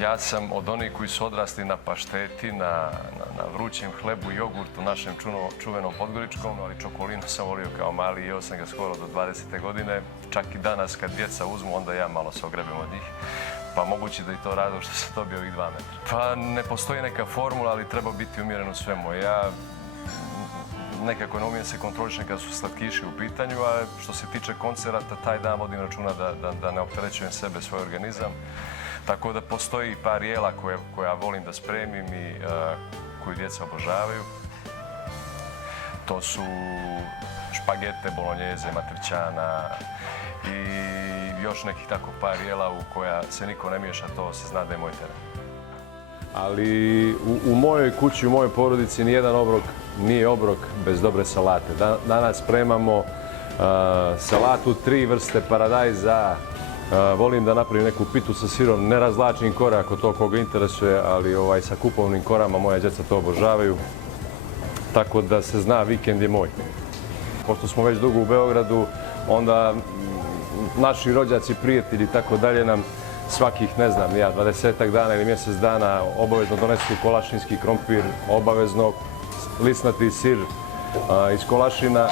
Ja sam od onih koji su odrasli na pašteti, na vrućem hlebu i jogurtu, našem čuvenom podgoričkom, ali čokolinu sam volio kao mali i jeo sam ga skoro do 20. godine. Čak i danas kad djeca uzmu, onda ja malo se ogrebem od njih. Pa moguće da i to rado što sam dobio ovih 2 metra. Pa ne postoji neka formula, ali treba biti umjeren u svemu. Ja nekako ne umijem se kontrolišem kad su slatkiši u pitanju, a što se tiče koncerata, taj dan vodim računa da ne opterećujem sebe, svoj organizam. Tako da postoji par jela koja volim da spremim i koju djeca obožavaju. To su špagete, bolonjeze, matriciana i još nekih tako par jela u koja se niko ne miješa, to se zna da je moj teren. Ali u mojoj kući, u mojoj porodici nijedan obrok nije obrok bez dobre salate. Danas spremamo salatu 3 vrste paradajza. Volim da napravim neku pitu sa sirom, ne razlačim kore ako to koga interesuje, ali sa kupovnim korama moja djeca to obožavaju. Tako da se zna, vikend je moj. Pošto smo već dugo u Beogradu, onda naši rođaci, prijatelji i tako dalje nam svakih, ne znam, 20-ak dana ili mjesec dana obavezno donesu kolašinski krompir, obavezno lisnati sir iz Kolašina,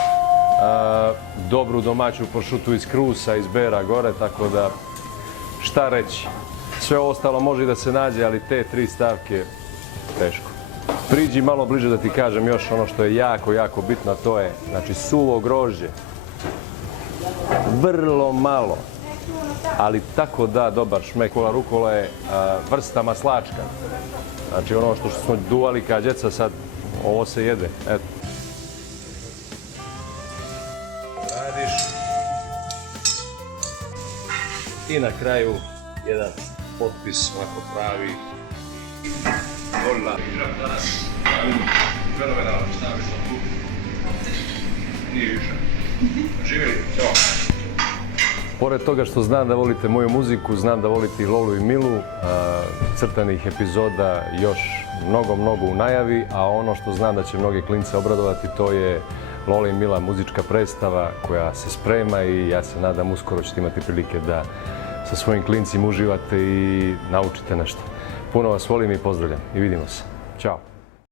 dobru domaću pršutu iz Krusa, iz Bera gore, tako da šta reći. Sve ostalo može i da se nađe, ali te 3 stavke teško. Priđi malo bliže da ti kažem još ono što je jako, jako bitno, a to je, znači, suvo grožđe. Vrlo malo, ali tako da dobar šmek. Rukola je vrsta maslačka. Znači ono što smo duvali kao djeca, sad ovo se jede. Eto. Radiš. I na kraju jedan potpis ovako pravi. Vola. Danas fenomenalno, staviš na tu. Nije više. Živjeli, ćao. Pored toga što znam da volite moju muziku, znam da volite i Lolu i Milu, crtanih epizoda još mnogo u najavi, a ono što znam da će mnoge klince obradovati, to je Lola i Mila muzička predstava koja se sprema i ja se nadam uskoro ćete imati prilike da sa svojim klincima uživate i naučite nešto. Puno vas volim i pozdravljam i vidimo se. Ćao!